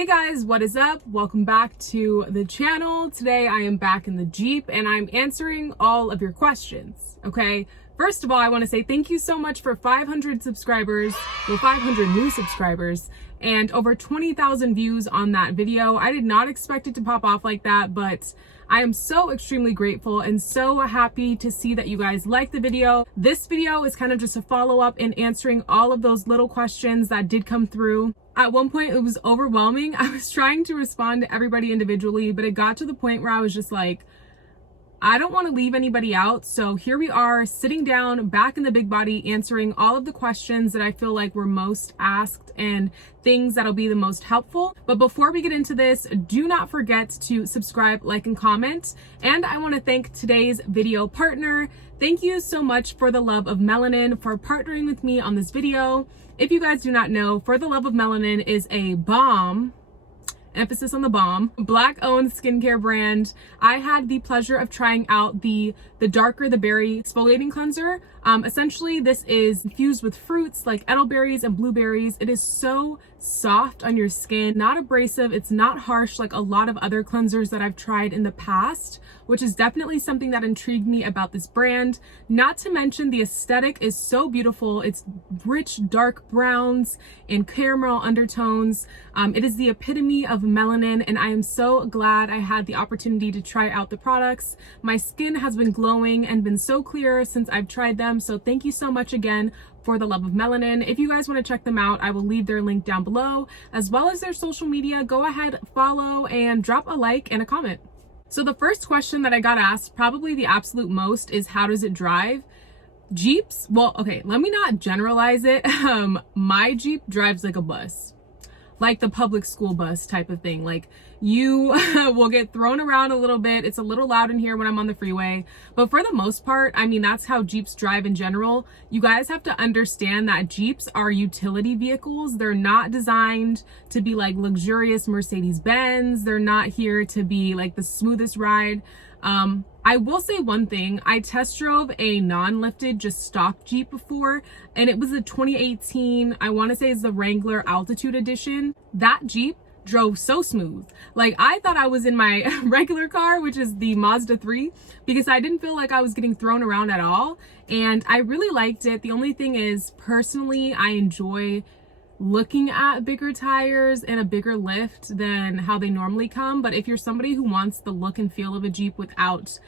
Hey guys, what is up? Welcome back to the channel. Today I am back in the Jeep and I'm answering all of your questions, okay? First of all, I want to say thank you so much for 500 subscribers, well 500 new subscribers, and over 20,000 views on that video. I did not expect it to pop off like that, but I am so extremely grateful and so happy to see that you guys like the video. This video is kind of just a follow-up in answering all of those little questions that did come through. At one point, it was overwhelming. I was trying to respond to everybody individually, but it got to the point where I was just like, I don't want to leave anybody out. So here we are sitting down back in the big body, answering all of the questions that I feel like were most asked and things that'll be the most helpful. But before we get into this, do not forget to subscribe, like, and comment. And I want to thank today's video partner. Thank you so much For the Love of Melanin for partnering with me on this video. If you guys do not know, For the Love of Melanin is a bomb, emphasis on the bomb, Black-owned skincare brand. I had the pleasure of trying out the Darker the Berry exfoliating cleanser. Essentially, this is infused with fruits like elderberries and blueberries. It is so soft on your skin, not abrasive, it's not harsh like a lot of other cleansers that I've tried in the past, which is definitely something that intrigued me about this brand. Not to mention the aesthetic is so beautiful. It's rich dark browns and caramel undertones. It is the epitome of melanin, and I am so glad I had the opportunity to try out the products. My skin has been glowing and been so clear since I've tried them, so thank you so much again, For the Love of Melanin. If you guys want to check them out, I will leave their link down below, as well as their social media. Go ahead, follow, and drop a like and a comment. So the first question that I got asked, probably the absolute most, is how does it drive? Jeeps, well, okay, let me not generalize it. My Jeep drives like a bus, like the public school bus type of thing. Like, you will get thrown around a little bit. It's a little loud in here when I'm on the freeway, but for the most part, I mean, that's how Jeeps drive in general. You guys have to understand that Jeeps are utility vehicles. They're not designed to be like luxurious Mercedes-Benz. They're not here to be like the smoothest ride. I will say one thing. I test drove a non-lifted, just stock Jeep before, and it was a 2018, I want to say it's the Wrangler Altitude Edition. That Jeep drove so smooth. Like, I thought I was in my regular car, which is the Mazda 3, because I didn't feel like I was getting thrown around at all, and I really liked it. The only thing is, personally, I enjoy looking at bigger tires and a bigger lift than how they normally come. But if you're somebody who wants the look and feel of a Jeep without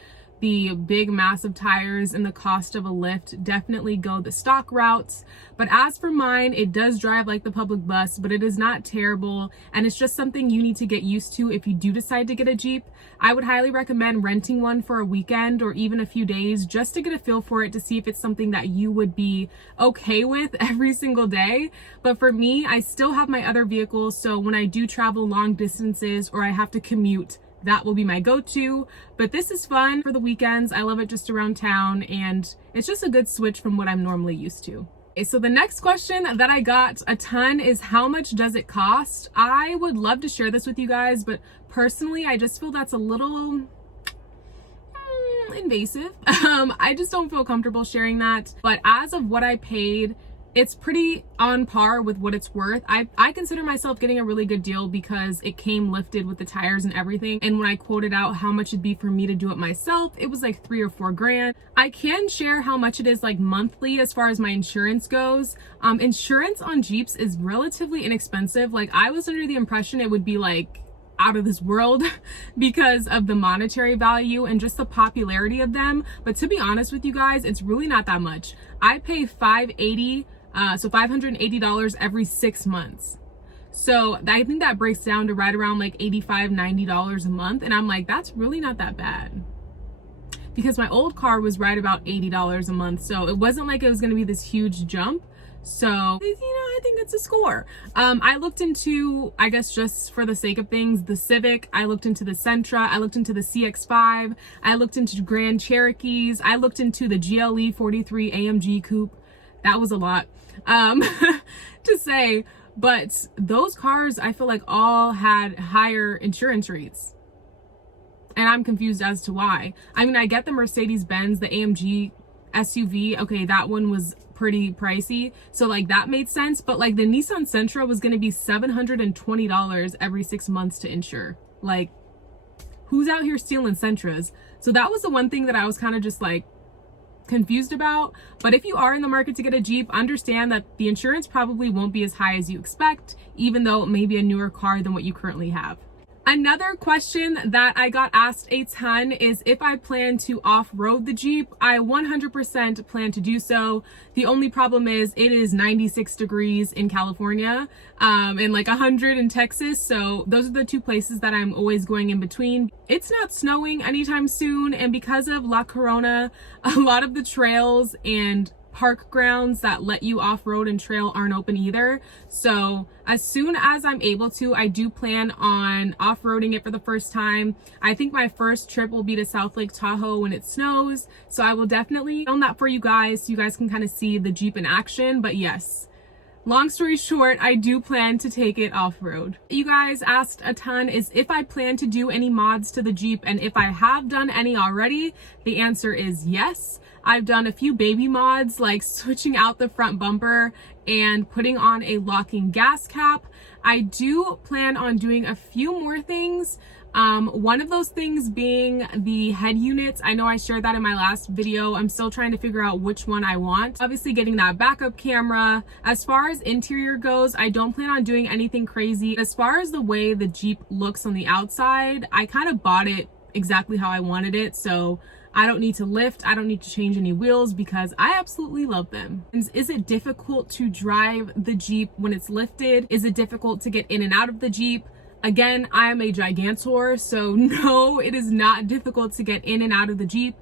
the big massive tires and the cost of a lift, definitely go the stock routes. But as for mine, it does drive like the public bus, but it is not terrible, and it's just something you need to get used to if you do decide to get a Jeep. I would highly recommend renting one for a weekend or even a few days just to get a feel for it, to see if it's something that you would be okay with every single day. But for me, I still have my other vehicles, so when I do travel long distances or I have to commute, that will be my go-to. But this is fun for the weekends. I love it just around town, and it's just a good switch from what I'm normally used to. Okay, so the next question that I got a ton is, how much does it cost? I would love to share this with you guys, but personally, I just feel that's a little invasive. I just don't feel comfortable sharing that. But as of what I paid, it's pretty on par with what it's worth. I consider myself getting a really good deal because it came lifted with the tires and everything. And when I quoted out how much it'd be for me to do it myself, it was like $3 or $4 grand. I can share how much it is like monthly as far as my insurance goes. Insurance on Jeeps is relatively inexpensive. Like, I was under the impression it would be like out of this world because of the monetary value and just the popularity of them. But to be honest with you guys, it's really not that much. I pay $580, so $580 every 6 months. So I think that breaks down to right around like $85, $90 a month. And I'm like, that's really not that bad, because my old car was right about $80 a month. So it wasn't like it was going to be this huge jump. So, you know, I think it's a score. I looked into, I guess just for the sake of things, the Civic. I looked into the Sentra. I looked into the CX-5. I looked into Grand Cherokees. I looked into the GLE 43 AMG Coupe. That was a lot to say, but those cars, I feel like all had higher insurance rates, and I'm confused as to why. I mean, I get the Mercedes-Benz, the AMG SUV. Okay, that one was pretty pricey, so like that made sense. But like the Nissan Sentra was going to be $720 every 6 months to insure. Like, who's out here stealing Sentras? So that was the one thing that I was kind of just like confused about. But if you are in the market to get a Jeep, understand that the insurance probably won't be as high as you expect, even though it may be a newer car than what you currently have. Another question that I got asked a ton is if I plan to off-road the Jeep. I 100% plan to do so. The only problem is it is 96 degrees in California and like 100 in Texas. So those are the two places that I'm always going in between. It's not snowing anytime soon, and because of La Corona, a lot of the trails and park grounds that let you off-road and trail aren't open either. So as soon as I'm able to, I do plan on off-roading it for the first time. I think my first trip will be to South Lake Tahoe when it snows, so I will definitely film that for you guys so you guys can kind of see the Jeep in action. But yes, long story short, I do plan to take it off-road. You guys asked a ton is if I plan to do any mods to the Jeep, and if I have done any already. The answer is yes. I've done a few baby mods, like switching out the front bumper and putting on a locking gas cap. I do plan on doing a few more things. One of those things being the head units. I know I shared that in my last video. I'm still trying to figure out which one I want. Obviously getting that backup camera. As far as interior goes, I don't plan on doing anything crazy. As far as the way the Jeep looks on the outside, I kind of bought it exactly how I wanted it. So I don't need to lift, I don't need to change any wheels because I absolutely love them. Is it difficult to drive the Jeep when it's lifted? Is it difficult to get in and out of the Jeep? Again, I am a gigantor, so no, it is not difficult to get in and out of the Jeep.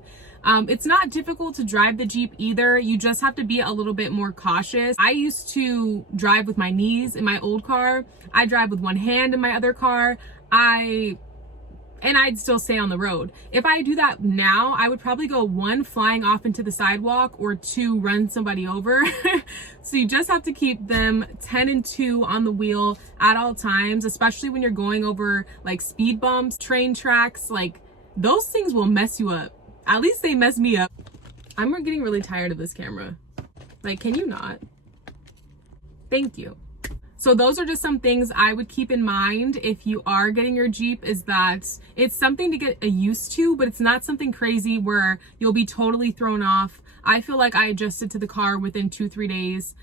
It's not difficult to drive the Jeep either. You just have to be a little bit more cautious. I used to drive with my knees in my old car. I drive with one hand in my other car. And I'd still stay on the road. If I do that now, I would probably go 1, flying off into the sidewalk, or 2, run somebody over. So you just have to keep them 10 and 2 on the wheel at all times, especially when you're going over like speed bumps, train tracks. Like those things will mess you up. At least they mess me up. I'm getting really tired of this camera. Like, can you not? Thank you. So those are just some things I would keep in mind if you are getting your Jeep, is that it's something to get used to, but it's not something crazy where you'll be totally thrown off. I feel like I adjusted to the car within 2-3 days,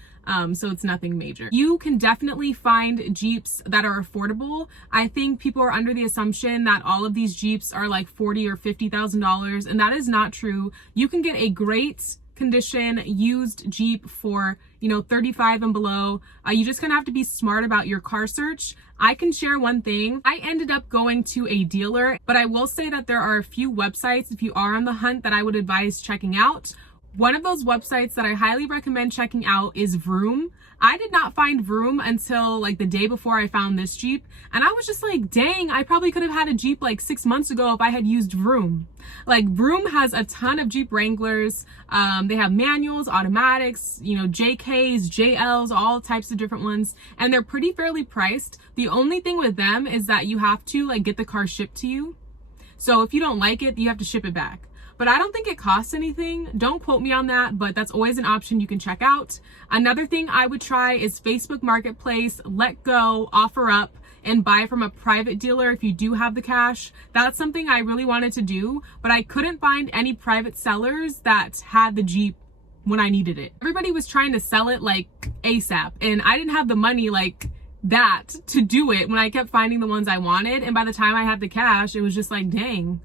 so it's nothing major. You can definitely find Jeeps that are affordable. I think people are under the assumption that all of these Jeeps are like $40,000 or $50,000, and that is not true. You can get a great condition used Jeep for, you know, 35 and below. You just kind of have to be smart about your car search. I can share one thing. I ended up going to a dealer, but I will say that there are a few websites, if you are on the hunt, that I would advise checking out. One of those websites that I highly recommend checking out is Vroom. I did not find Vroom until like the day before I found this Jeep, and I was just like, dang, I probably could have had a Jeep like 6 months ago if I had used Vroom. Like, Vroom has a ton of Jeep Wranglers. They have manuals, automatics, you know, JKs, JLs, all types of different ones, and they're pretty fairly priced. The only thing with them is that you have to like get the car shipped to you. So if you don't like it, you have to ship it back. But I don't think it costs anything. Don't quote me on that, but that's always an option you can check out. Another thing I would try is Facebook Marketplace, Let Go, OfferUp, and buy from a private dealer if you do have the cash. That's something I really wanted to do, but I couldn't find any private sellers that had the Jeep when I needed it. Everybody was trying to sell it like ASAP, and I didn't have the money like that to do it when I kept finding the ones I wanted. And by the time I had the cash, it was just like, dang,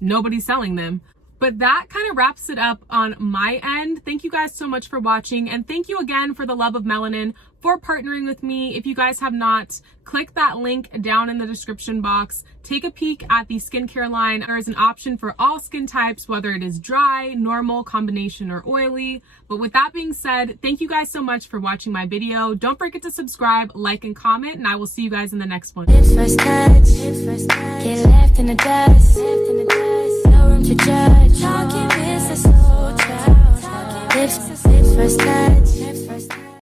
nobody's selling them. But that kind of wraps it up on my end. Thank you guys so much for watching, and thank you again for the love of melanin for partnering with me. If you guys have not, click that link down in the description box. Take a peek at the skincare line. There is an option for all skin types, whether it is dry, normal, combination, or oily. But with that being said, thank you guys so much for watching my video. Don't forget to subscribe, like, and comment, and I will see you guys in the next one. First touch, get left in the dust, no room to judge. Talking business, so child. Lips, first touch.